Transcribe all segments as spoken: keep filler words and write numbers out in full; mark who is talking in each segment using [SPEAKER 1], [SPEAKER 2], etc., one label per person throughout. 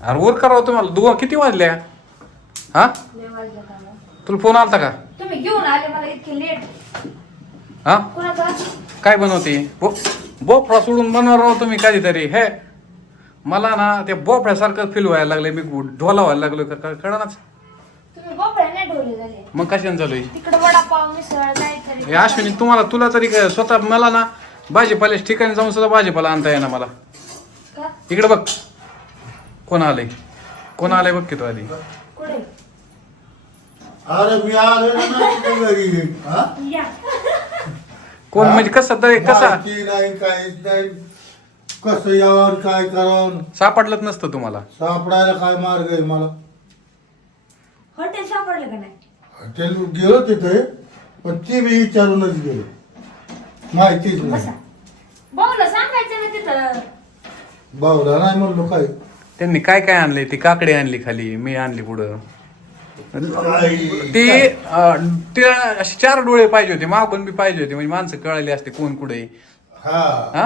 [SPEAKER 1] अरे वर करावं तुम्हाला दु किती वाजल्या हा
[SPEAKER 2] लय वाजलं का मग?
[SPEAKER 1] तुला फोन आलता का
[SPEAKER 2] तुम्ही घेऊन आले मला इतके लेट.
[SPEAKER 1] हा
[SPEAKER 2] कोणाचा?
[SPEAKER 1] काय बनवते बो बोफळा सोडून बनवणार राव तुम्ही कधीतरी हे मला ना ते बोफळ्यासारखं फील व्हायला लागले मी ढोला व्हायला लागलो का कळणाच
[SPEAKER 2] तुम्ही बोपळे नाही ढोले झाले.
[SPEAKER 1] मग कशाने चालू आहे
[SPEAKER 2] तिकडे वडापाव मिसळ काहीतरी.
[SPEAKER 1] हे अश्विनी तुम्हाला तुला तरी काय स्वतः मला ना भाजीपाल्याच्या ठिकाणी जाऊन सुद्धा भाजीपाला आणता येणार मला
[SPEAKER 2] का?
[SPEAKER 1] इकडे बघ कोण आलंय कोण आलंय बघ की तू आधी
[SPEAKER 2] कुठे?
[SPEAKER 3] अरे मी आलो ना तुझ्या घरी हा?
[SPEAKER 2] या.
[SPEAKER 1] कोण म्हणजे कसं दय कसा
[SPEAKER 3] माहिती नाही काहीच नाही कसं यावं काय करावं
[SPEAKER 1] सापडलंच नसतं तुम्हाला
[SPEAKER 3] सापडायला काय मार्ग आहे मला
[SPEAKER 2] हॉटेल सापडलं का नाही?
[SPEAKER 3] हॉटेल गेलो तिथे पण ती मी विचारूनच गेलो माहितीच
[SPEAKER 2] बसा.
[SPEAKER 3] नाही
[SPEAKER 2] भाऊला सांगायचं ना तिथं.
[SPEAKER 3] भाऊला नाही म्हणलो काय
[SPEAKER 1] त्यांनी काय काय आणलंय ती काकडी आणली खाली मी आणली पुढं
[SPEAKER 3] काय-
[SPEAKER 1] ती अं, तिला अशी चार डोळे पाहिजे होते मागून बी पाहिजे होते म्हणजे माणसं कळाली असते कोण कुठे
[SPEAKER 3] हा
[SPEAKER 1] हा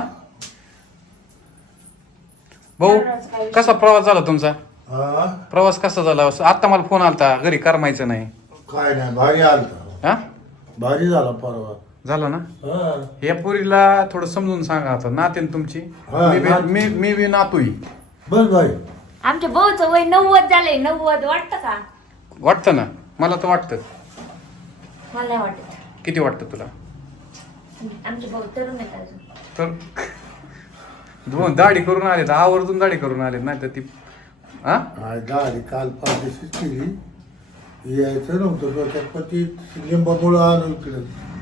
[SPEAKER 1] भाऊ कसा प्रवास झाला तुमचा
[SPEAKER 3] हा
[SPEAKER 1] प्रवास कसा झाला आता मला फोन आलता घरी करमायचं नाही
[SPEAKER 3] काय नाही भारी आलता
[SPEAKER 1] हा
[SPEAKER 3] भारी झाला परवा
[SPEAKER 1] झालं ना
[SPEAKER 3] हा
[SPEAKER 1] या पोरीला थोडं समजून सांगा आता नातेन तुमची
[SPEAKER 3] हा,
[SPEAKER 1] मी बी-
[SPEAKER 3] नात-
[SPEAKER 1] मी मी बी नातूई
[SPEAKER 3] बस भाई
[SPEAKER 2] आमच्या भाऊचं वय नव्वद झालंय. नव्वद वाटतं का?
[SPEAKER 1] वाटतं ना मला तर वाटतं
[SPEAKER 2] मला नाही वाटत.
[SPEAKER 1] किती वाटतं तुला
[SPEAKER 2] आमचे भाऊ तरुण आहेत अजून.
[SPEAKER 1] तर दोन दाढी करून आलेत आवर्जून दाढी करून आलेत नाही तर ती हा
[SPEAKER 3] काय गाडी काल परदेशीच केली यायचं नव्हतं डोक्यात पण ती लिंबामुळं आलो इकडं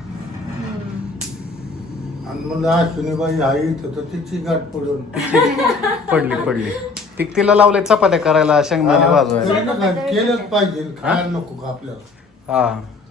[SPEAKER 3] आणि म्हणलं अश्विनीबाई आहे इथं तर तिची गाठ पडून
[SPEAKER 1] पडली पडली ती तिला लावले चपात्या करायला शेंगदाणे वाजवायला
[SPEAKER 3] केलं ना काय? केलंच पाहिजे खायला नको का आपल्याला
[SPEAKER 1] हा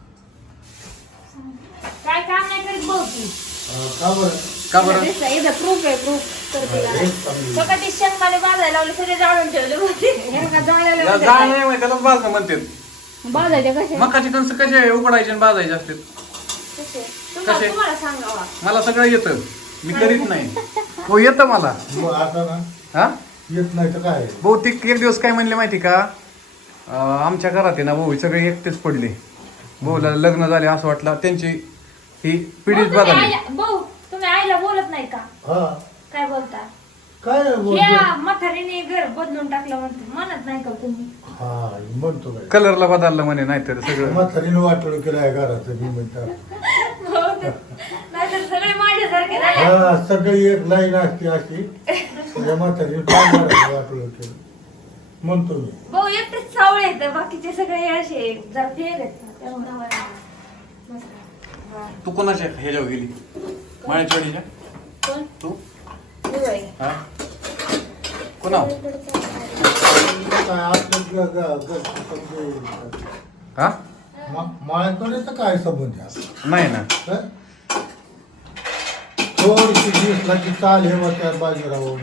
[SPEAKER 2] काय काम नाही करीत भाऊ ती.
[SPEAKER 3] हा, का बरं
[SPEAKER 1] का बरं
[SPEAKER 2] दिसतं, इथं प्रूफ आहे प्रूफ करते का?
[SPEAKER 3] हेच चांगलं.
[SPEAKER 2] सगळं ते शेंगदाणे भाजायला लावले सगळे जाळून ठेवले होते. हे का जाळायला
[SPEAKER 1] या
[SPEAKER 2] लावले
[SPEAKER 1] जाळ
[SPEAKER 2] काय?
[SPEAKER 1] नाही माहिती त्यालाच भाजणं म्हणते
[SPEAKER 2] भाजायचे कसे?
[SPEAKER 1] मकाची कणस कसे उघडायचे आणि भाजायचे असते
[SPEAKER 2] कसे? तुम्हाला
[SPEAKER 1] कसे?
[SPEAKER 2] तुम्हाला सांगावा.
[SPEAKER 1] मला सगळं येतं मी करीत नाही हो येतं मला
[SPEAKER 3] मग आता ना
[SPEAKER 1] हा
[SPEAKER 3] येत नाही तर काय
[SPEAKER 1] बहुतेक एक दिवस काय म्हणले माहिती का अं, आमच्या घरात आहे ना भाऊ सगळे एकटेच पडले भाऊला लग्न झाले असं वाटलं त्यांची ही पिढीच
[SPEAKER 2] भाऊ, तुम्ही
[SPEAKER 1] बदलली
[SPEAKER 2] आईला- भाऊ तुम्ही आईला बोलत नाही का?
[SPEAKER 3] हा
[SPEAKER 2] काय बोलता?
[SPEAKER 3] काय बोलतो
[SPEAKER 2] या म्हातारीने घर बदलून टाकलं म्हणते म्हणत नाही का तुम्ही?
[SPEAKER 3] हा म्हणतो काय
[SPEAKER 1] कलरला बदललं म्हणे नाहीतर सगळं
[SPEAKER 3] म्हातारीनं वाटलं केलं आहे घराचं मी म्हणतात
[SPEAKER 2] नाहीतर सगळे माझ्यासारखे झाले.
[SPEAKER 3] हा सगळी एक लाईन असते अशी तुझ्या म्हातारीने काय घराचं वाटलं केलं म्हणतो मी
[SPEAKER 2] भाऊ एकटेच सावळे आहेत बाकीचे सगळे असे जरा फेर आहेत ना, त्यामुळे आम्हाला मस्त. हा.
[SPEAKER 1] तू कोणाच्या ह्याच्यावर गेली माळेचवाडीच्या
[SPEAKER 2] कोण?
[SPEAKER 1] तू
[SPEAKER 2] तू आहे.
[SPEAKER 1] हा कोणा
[SPEAKER 3] काय आपलं ग- ग- घरचं समजे
[SPEAKER 1] हा
[SPEAKER 3] माळ्याकडे तर काय संबंध आहे आपला?
[SPEAKER 1] नाही ना
[SPEAKER 3] हं? थोडीशी दिसला की चाल हे मग त्या बाजीराव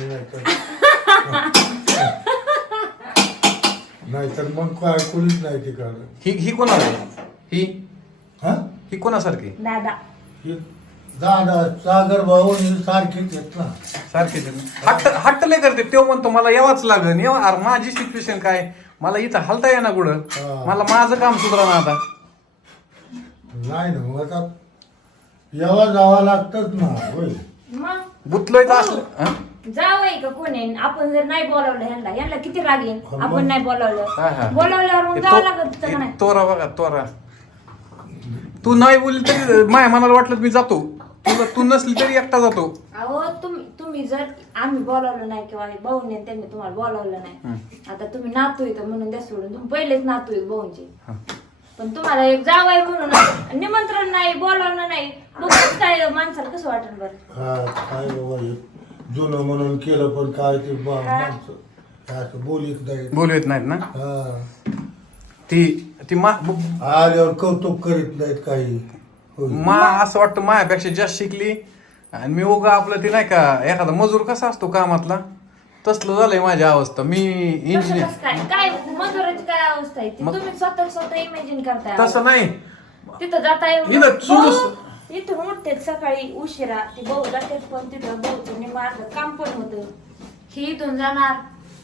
[SPEAKER 3] नाहीतर मग काय कोणीच नाही तिकडं
[SPEAKER 1] ही ही कोणाला ही
[SPEAKER 3] हा
[SPEAKER 1] ही कोणासारखी
[SPEAKER 2] दादा
[SPEAKER 3] दादा सागर भाऊ हे सारखीच आहेत ना
[SPEAKER 1] सारखी हट्ट हट्ट लय करते तो म्हणतो मला यावाच लागन येवा अरे माझी सिच्युएशन काय मला इथं हलता येईना कुठं
[SPEAKER 3] हा.
[SPEAKER 1] मला माझं काम सुधरा ना आता
[SPEAKER 3] नाही ना मग आता यावा जावा लागतच ना होय
[SPEAKER 2] मग
[SPEAKER 1] गुतलोय तर असलं हा?
[SPEAKER 2] जावई का कोण आहे आपण जर नाही बोलावलं ह्यांना यांना किती राग येईल
[SPEAKER 3] मग.
[SPEAKER 2] आपण नाही
[SPEAKER 1] हा, हा.
[SPEAKER 2] बोलावलं बोलावल्यावर मग
[SPEAKER 1] हे
[SPEAKER 2] जावं
[SPEAKER 1] तो-
[SPEAKER 2] लागत होतं का
[SPEAKER 1] हे
[SPEAKER 2] नाही?
[SPEAKER 1] तोरा बघा तोरा तू नाही बोलली तरी माझ्या मनाला वाटलं तर मी जातो तुला तू नसली तरी एकटा जातो
[SPEAKER 2] अहो तुम्ही तुम्ही जर आम्ही बोलावलं नाही किंवा भाऊने त्यांनी तुम्हाला बोलावलं नाही आता तुम्ही नातू येतं म्हणून द्या सोडून तुम्ही पहिलेच नातू आहेत भाऊंचे
[SPEAKER 1] हा.
[SPEAKER 2] पण तुम्हाला एक जावाय म्हणून निमंत्रण नाही बोलावलं नाही मग कसं काय माणसाला कसं वाटेल बरं?
[SPEAKER 3] हा काय बाबा हे जुनं म्हणून केलं पण काय ते बा- माणसं हे असं बोलीत नाही
[SPEAKER 1] बोलू येत नाहीत ना
[SPEAKER 3] हा
[SPEAKER 1] ती ती मा
[SPEAKER 3] आल्यावर कौतुक करीत नाहीत काही होय.
[SPEAKER 1] मा असं वाटतं मायापेक्षा जास्त शिकली आणि मी उगा आपलं ते नाही का एखादा मजूर कसा असतो कामातला तसलं झालंय माझी अवस्था मी
[SPEAKER 2] तसं
[SPEAKER 1] इंजिनियर
[SPEAKER 2] कसं काय काय मजुराची काय अवस्था आहे ती
[SPEAKER 1] मग-
[SPEAKER 2] तुम्ही स्वतः स्वतः इमॅजिन करताय
[SPEAKER 1] तसं नाही
[SPEAKER 2] तिथं जाताय
[SPEAKER 1] इथं चुलूस-
[SPEAKER 2] भाऊ, इथून उठते सकाळी उशिरा ती भाऊ जाते पण तिथं भाऊचं निमार्ग काम पण होतं ही इथून जाणार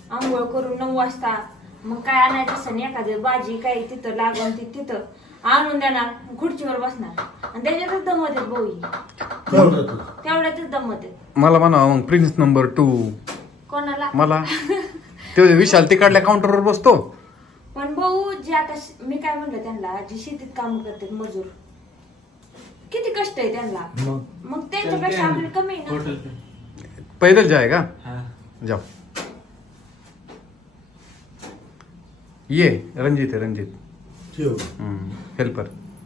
[SPEAKER 2] आंघोळ करून नऊ वाजता मग काय आणायचं असं एखादं भाजी काय तिथं लागून ती तिथं आणून देणार खुर्चीवर बसणार आणि त्याच्यातच दमत येत भाऊ
[SPEAKER 3] तेवढंच.
[SPEAKER 2] तेवढ्यातच दमत येत.
[SPEAKER 1] मला म्हणा मग प्रिन्स नंबर टू
[SPEAKER 2] कोणाला
[SPEAKER 1] मला ते विशाल तिकडल्या काउंटरवर बसतो.
[SPEAKER 2] पण भाऊ जे आता श- मी काय म्हणलं त्यांना जे शेतीत काम करतात मजूर किती कष्ट आहे त्यांना
[SPEAKER 3] मग
[SPEAKER 2] मग त्यांच्यापेक्षा आपली कमी आहे ना.
[SPEAKER 1] पैदल जाय का जाओ. ये रणजित आहे रणजित
[SPEAKER 3] ठेव.
[SPEAKER 1] हेल्पर.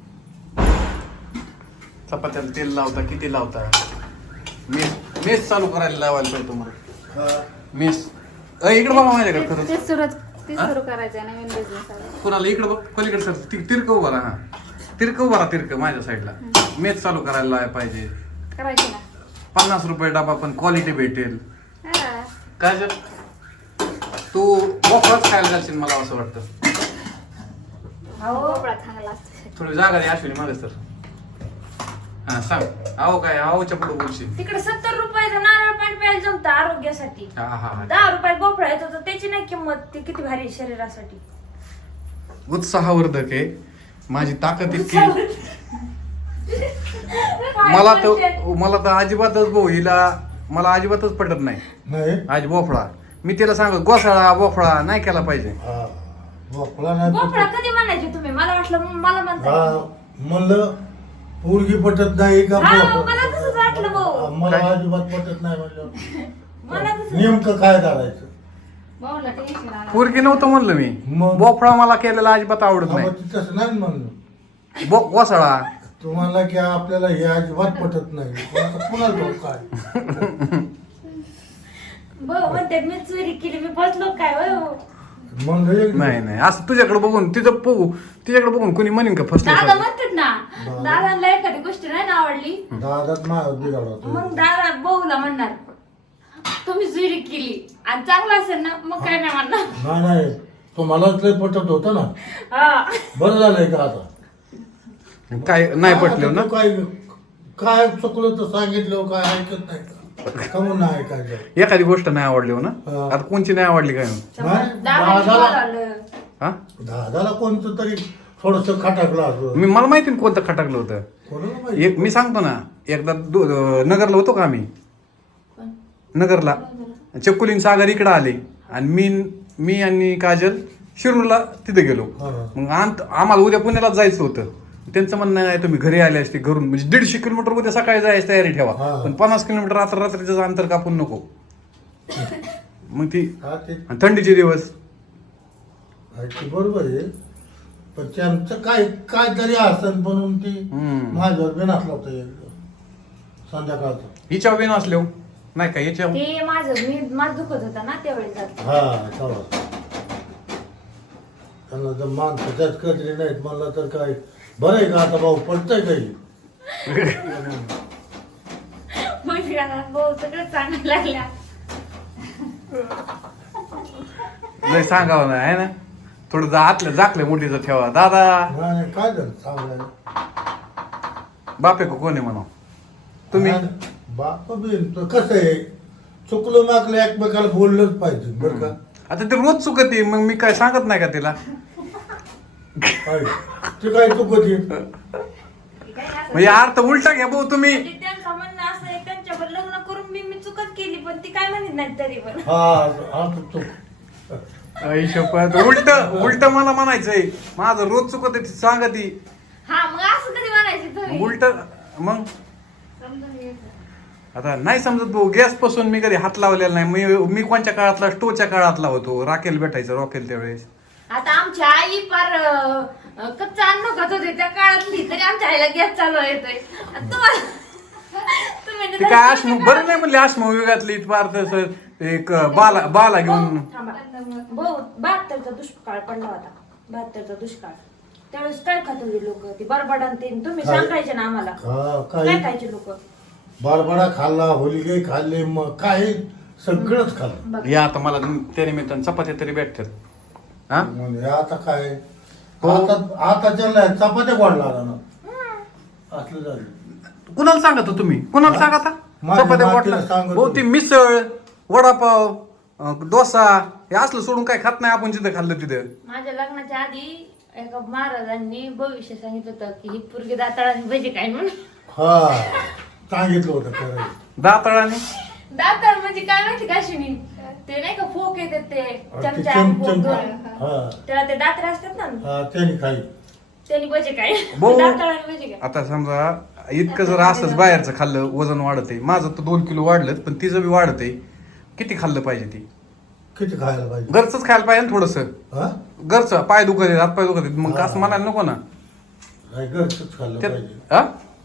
[SPEAKER 1] चपात्याला तेल लावता किती लावता. मेस मेस चालू करायला लावायला पाहिजे तुम्हाला.
[SPEAKER 3] हा.
[SPEAKER 1] मेस अ इकडे बघा माझ्याकडे खरंच.
[SPEAKER 4] ते सुरू ते सुरू करायचं नवीन बिझनेस.
[SPEAKER 1] कुणाला इकडे बघ पलीकडे सर ति- तिरकं उभा राहा. हा तिरकं उभा राहा तिरकं माझ्या साईडला. मेस चालू करायला लावायला पाहिजे.
[SPEAKER 4] करायची ना.
[SPEAKER 1] पन्नास रुपये डबा पण क्वालिटी भेटेल.
[SPEAKER 4] हा.
[SPEAKER 1] काय जर तू मोकळाच खायला घालशील मला असं वाटतं.
[SPEAKER 2] अहो
[SPEAKER 4] भोपळा चांगला असतो.
[SPEAKER 1] थोडी जागा दे अश्विनी मागे सर. हा सांग. अहो काय अहोच्या पुढे बोलशील.
[SPEAKER 2] तिकडे सत्तर रुपयाचं नारळ पाणी प्यायला जमतं आरोग्यासाठी.
[SPEAKER 1] हा हा हा.
[SPEAKER 2] दहा रुपयात भोपळा येतो तर त्याची नाही किंमत ती किती भारी आहे शरीरासाठी.
[SPEAKER 1] उत्साहवर्धक आहे. माझी ताकद इतकी.
[SPEAKER 2] काय
[SPEAKER 1] मला
[SPEAKER 2] बोलते?
[SPEAKER 1] तर मला तर अजिबातच भाऊ हिला मला अजिबातच पटत नाही.
[SPEAKER 3] नाही
[SPEAKER 1] आज बोफळा मी तिला सांगत गोसाळा बोफळा नाही केला पाहिजे.
[SPEAKER 3] हा. भोपळा नाही
[SPEAKER 2] भोपळा
[SPEAKER 3] पटत.
[SPEAKER 2] कधी म्हणायचे तुम्ही मला वाटलं मला म्हणता.
[SPEAKER 3] हा म्हणलं पोरगी पटत नाही का
[SPEAKER 2] हा,
[SPEAKER 3] भोपळा?
[SPEAKER 2] मला तसंच वाटलं भाऊ.
[SPEAKER 3] हा, मला
[SPEAKER 1] काय?
[SPEAKER 3] अजिबात पटत नाही म्हणलं.
[SPEAKER 2] मला तसं
[SPEAKER 3] नेमकं काय करायचं.
[SPEAKER 4] भाऊला टेन्शन आलं.
[SPEAKER 1] पोरगी नव्हतं म्हणलं मी.
[SPEAKER 3] मग?
[SPEAKER 1] बोफळा मला केलेला अजिबात आवडत
[SPEAKER 3] हा,
[SPEAKER 1] नाही.
[SPEAKER 3] मग ते तसं नाही म्हणलं.
[SPEAKER 1] बो गोसाळा
[SPEAKER 3] तुम्हाला की आपल्याला हे अजिबात पटत नाही. आता कुणाला ठाऊक काय.
[SPEAKER 2] भाऊ म्हणते मी चोरी केली मी फसलो काय होय हो?
[SPEAKER 3] मग एक
[SPEAKER 1] नाही नाही असं तुझ्याकडे बघून तिचं बघू तिच्याकडे बघून कोणी म्हणेन का
[SPEAKER 2] दादा
[SPEAKER 1] फसलं.
[SPEAKER 2] म्हणतात ना दादांना एखादी गोष्ट नाही ना आवडली
[SPEAKER 3] दादात माझा बिघाडा
[SPEAKER 2] मग दादा भाऊला म्हणणार तुम्ही चोरी केली आणि चांगला असेल ना मग काय नाही म्हणणार.
[SPEAKER 3] नाही नाही तुम्हालाच लय पटत होतं ना.
[SPEAKER 2] हा
[SPEAKER 3] बरं झालंय का आता.
[SPEAKER 1] काय नाही पटलं ना.
[SPEAKER 3] आता तू काय काय चुकलं तर सांगितलं काय ऐकत नाही का. कमून नाही ऐकायचं.
[SPEAKER 1] एखादी गोष्ट नाही आवडली हो ना.
[SPEAKER 3] हा.
[SPEAKER 1] आता कोणची नाही आवडली काय
[SPEAKER 3] नाही,
[SPEAKER 2] दादाने
[SPEAKER 3] दादाला
[SPEAKER 2] बोलावलं.
[SPEAKER 1] हा
[SPEAKER 3] दादाला कोणतं तरी थोडस खटाकलं असं.
[SPEAKER 1] मी मला माहिती ना कोणतं खटकलं होतं.
[SPEAKER 3] कोणाला माहिती.
[SPEAKER 1] एक मी सांगतो ना एकदा दो- अं, नगरला होतो का आम्ही नगरला चक्कुलीन सागर इकडे आले आणि मी मी आणि काजल शिरूरला तिथे गेलो.
[SPEAKER 3] हा.
[SPEAKER 1] मग आम- आम्हाला उद्या पुण्याला जायचं होतं. त्यांचं म्हणणं आहे तुम्ही घरी आले असते घरून म्हणजे दीडशे किलोमीटर उद्या सकाळी जायची तयारी ठेवा
[SPEAKER 3] हा.
[SPEAKER 1] पण पन्नास किलोमीटर रात्र रात्रीचं अंतर कापून नको. मग ती
[SPEAKER 3] हा ते
[SPEAKER 1] आणि थंडीचे दिवस
[SPEAKER 3] हा, ते बरोबर आहे. पण त्यांचं काय काय तरी असन म्हणून ती
[SPEAKER 1] हम्म.
[SPEAKER 3] माझ्यावर बी नसला होता एकदा. संध्याकाळचं.
[SPEAKER 1] हिच्या बिन असल्या नाही का याच्या
[SPEAKER 2] ते माझं मी माझं दुखत होता ना त्यावेळेस जात.
[SPEAKER 3] हा तेव्हा. त्यांना जर माणसं त्याच कधरी नाहीत म्हणलं तर काय बरं आहे का आता भाऊ पडतंय काही.
[SPEAKER 2] म्हणजे भाऊ सगळं चांगलं लागल्या.
[SPEAKER 1] नाही सांगावं ना आहे ना थोडं जा आतलं जाकलं मोठीचं ठेवा दादा
[SPEAKER 3] नाही काय झालं सांगायला.
[SPEAKER 1] बापे को कोण आहे म्हणा तुम्ही
[SPEAKER 3] हा, बाप बिन तर कसं आहे चुकलं मागलं एकमेकाला बोललंच पाहिजे बरं का.
[SPEAKER 1] आता ते रोज चुकत आहे, मग मी काय सांगत नाही का तिला
[SPEAKER 3] काय ते काय चुकत आहे.
[SPEAKER 2] काय असं-
[SPEAKER 1] म्हणजे अर्थ उलटा घ्या भाऊ तुम्ही.
[SPEAKER 2] म्हणजे त्यांचं म्हणणं असं आहे त्यांच्यावर लग्न करून मी मी चुकत केली पण ती काय म्हणत नाही तरी पण.
[SPEAKER 3] हा हा तर चुक.
[SPEAKER 1] हिशोबात उलट उलट मला म्हणायचंय माझं रोज चुकत आहे ती सांगत ती
[SPEAKER 2] हा मग असं कधी म्हणायची तुम्ही.
[SPEAKER 1] उलट मग
[SPEAKER 4] समजून घ्यायचं.
[SPEAKER 1] आता नाही समजत भाऊ गॅस पासून मी कधी हात लावलेला नाही मी मी कोणच्या काळातला स्टोच्या काळातला होतो राखेल भेटायचं रॉकेल त्यावेळेस.
[SPEAKER 2] आता आमची आई फार अं, अं, कच्चं अन्न खात होते त्या काळातली तरी आमच्या आईला गॅस चालू येतोय आणि तुम्हाला तुम्ही
[SPEAKER 1] ते काय आश्म बरं नाही म्हणले आश्म विभागातली फार तसं एक बाला बाला घेऊन
[SPEAKER 2] थांबा. भाऊ बहात्तरचा दुष्काळ पडला होता बहात्तरचा दुष्काळ त्यावेळेस काय खात होते लोक ती बरबडान ते तुम्ही
[SPEAKER 3] काय?
[SPEAKER 2] सांगायचे ना आम्हाला
[SPEAKER 3] हा
[SPEAKER 2] काय
[SPEAKER 3] काय
[SPEAKER 2] खायचे लोक.
[SPEAKER 3] बारबडा खाल्ला होलिगे खाल्ले मग काय सगळंच खाल्लं.
[SPEAKER 1] या आता मला त्या निमित्तानं चपात्या तरी भेटतात हा
[SPEAKER 3] म्हणजे आता काय
[SPEAKER 1] हो.
[SPEAKER 3] आता आता त्यांना चपात्या गोड लागला ना असलं झालं.
[SPEAKER 1] कुणाला सांगत हो तुम्ही कुणाला
[SPEAKER 3] हा?
[SPEAKER 1] सांगा आता
[SPEAKER 3] माझ्या
[SPEAKER 1] चपात्या
[SPEAKER 3] नातीला
[SPEAKER 1] वाटलं
[SPEAKER 3] सांगत
[SPEAKER 1] हो
[SPEAKER 3] होते.
[SPEAKER 1] ती मिसळ वडापाव अं, डोसा हे असलं सोडून काय खात नाही आपण जिथं खाल्लं तिथं.
[SPEAKER 2] माझ्या लग्नाच्या आधी एका महाराजांनी भविष्य सांगितलं होतं की ही पोरगी दाताळाने भजी काय म्हणून.
[SPEAKER 3] हा सांगितलं होतं करायला.
[SPEAKER 1] दाताळाने
[SPEAKER 2] दाताळ म्हणजे काय माहिती का शिनी ते नाही का फोक येतात ते
[SPEAKER 3] ते
[SPEAKER 2] चमचा
[SPEAKER 3] चम
[SPEAKER 2] फोक
[SPEAKER 3] चम
[SPEAKER 2] दोन.
[SPEAKER 3] हा
[SPEAKER 2] त्याला ते दात्र असतात ना
[SPEAKER 3] हा त्याने खाई
[SPEAKER 2] त्यांनी भजी काय
[SPEAKER 1] भाऊ,
[SPEAKER 2] दाताळाने भजी काय.
[SPEAKER 1] आता समजा इतकं जर असंच बाहेरचं खाल्लं वजन वाढत आहे. माझं तर दोन किलो वाढलं पण तिचं बी वाढत आहे. किती खाल्लं पाहिजे ती?
[SPEAKER 3] किती खायला पाहिजे
[SPEAKER 1] घरचंच खायला पाहिजे ना थोडस.
[SPEAKER 3] हा
[SPEAKER 1] घरचं पाय दुखत आहेत हात पाय दुखत आहेत मग
[SPEAKER 3] हा.
[SPEAKER 1] असं म्हणायला नको ना.
[SPEAKER 3] नाही घरचंच खाल्लं
[SPEAKER 1] त्यात
[SPEAKER 3] पाहिजे
[SPEAKER 1] हा?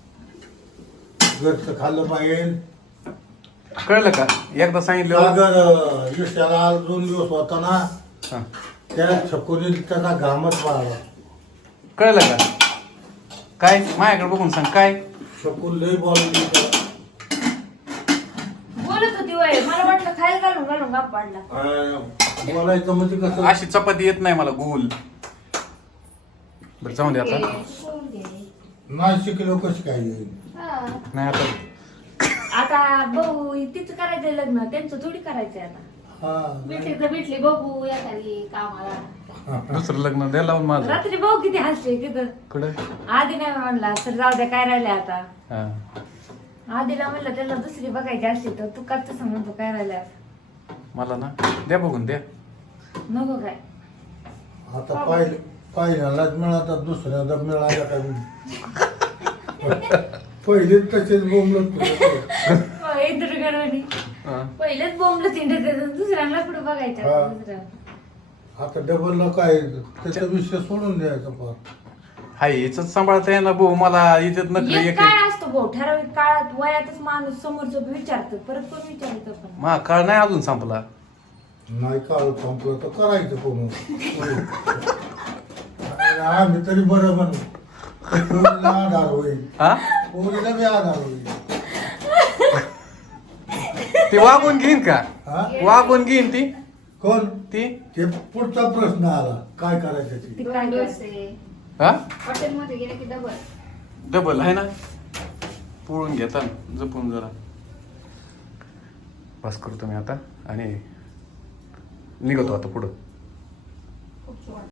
[SPEAKER 3] घरचं खाल्लं पाहिजे.
[SPEAKER 1] कळलं का? एकदा सांगितलं
[SPEAKER 3] सागर यशाला दोन दिवस होता ना
[SPEAKER 1] हा.
[SPEAKER 3] त्या छकुनी त्याचा घामच वाळला.
[SPEAKER 1] कळलं का? काय माझ्याकडे बघून सांग काय.
[SPEAKER 3] शकून लय बोलली त्याला.
[SPEAKER 2] बोलत होती वय मला वाटलं खायला घालून घालून गाप पाडला.
[SPEAKER 3] अं, बोलायचं म्हणजे कसं
[SPEAKER 1] अशी चपाती येत नाही मला गोल. बरं जाऊन दे आता.
[SPEAKER 3] नाही शिकलो कशी काय येईल.
[SPEAKER 4] हा.
[SPEAKER 1] नाही आता
[SPEAKER 2] आता भाऊ तिचं करायचंय लग्न त्यांचं थोडी करायचंय आता.
[SPEAKER 3] हा
[SPEAKER 4] भेटली तर भेटली बघू एखादी कामाला.
[SPEAKER 1] दुसरं लग्न द्या लावून माझं.
[SPEAKER 2] रात्री भाऊ किती हसले तिथं
[SPEAKER 1] कडे
[SPEAKER 2] आधी नाही म्हणला तर जाऊ द्या काय राहिले आता.
[SPEAKER 1] हा.
[SPEAKER 2] आधीला म्हणलं त्याला दुसरी बघायची असली तर तू का तसं म्हणतो काय राहिलं
[SPEAKER 1] मला ना द्या बघून द्या.
[SPEAKER 2] नको काय.
[SPEAKER 3] आता पाहिलं पहिल्यालाच मिळाला दुसऱ्यादा मिळाला काय पहिले तसेच बोंबलत
[SPEAKER 2] होय, दुर्गणवाणी.
[SPEAKER 1] हा.
[SPEAKER 2] पहिलेच बोंबलं तिंड दुसऱ्यांना पुढे
[SPEAKER 3] हा.
[SPEAKER 2] बघायचं दुसऱ्या.
[SPEAKER 3] आता डबल काय त्याचा विषय सोडून द्यायचा फार.
[SPEAKER 1] हाय हिच सांभाळता येणार भाऊ मला इथं नकली
[SPEAKER 2] एक
[SPEAKER 1] एक
[SPEAKER 2] काळ असतो भाऊ ठराविक काळात वयातच माणूस समोरचं विचारतो परत कोण विचारतो पण.
[SPEAKER 1] मा काळ नाही अजून संपला.
[SPEAKER 3] नाही काळ संपलं तर करायचं कोण आम्ही तरी बरं बनू पोरीला आधार होईल.
[SPEAKER 1] हा
[SPEAKER 3] पोरीला बी आधार होईल.
[SPEAKER 1] ती वागून घेईन का?
[SPEAKER 3] हा
[SPEAKER 1] वागून घेईन ती
[SPEAKER 3] कोण
[SPEAKER 1] ती
[SPEAKER 3] ते पुढचा प्रश्न आला काय करायचं ते
[SPEAKER 2] ती
[SPEAKER 4] दोन
[SPEAKER 2] काय
[SPEAKER 4] दिवस
[SPEAKER 2] करते?
[SPEAKER 4] आहे.
[SPEAKER 1] हा
[SPEAKER 4] हॉटेलमध्ये गेले की डबल.
[SPEAKER 1] डबल आहे ना. पोळून घेता जपून जरा. बस करतो मी आता आणि निघतो आता पुढं.
[SPEAKER 4] खूप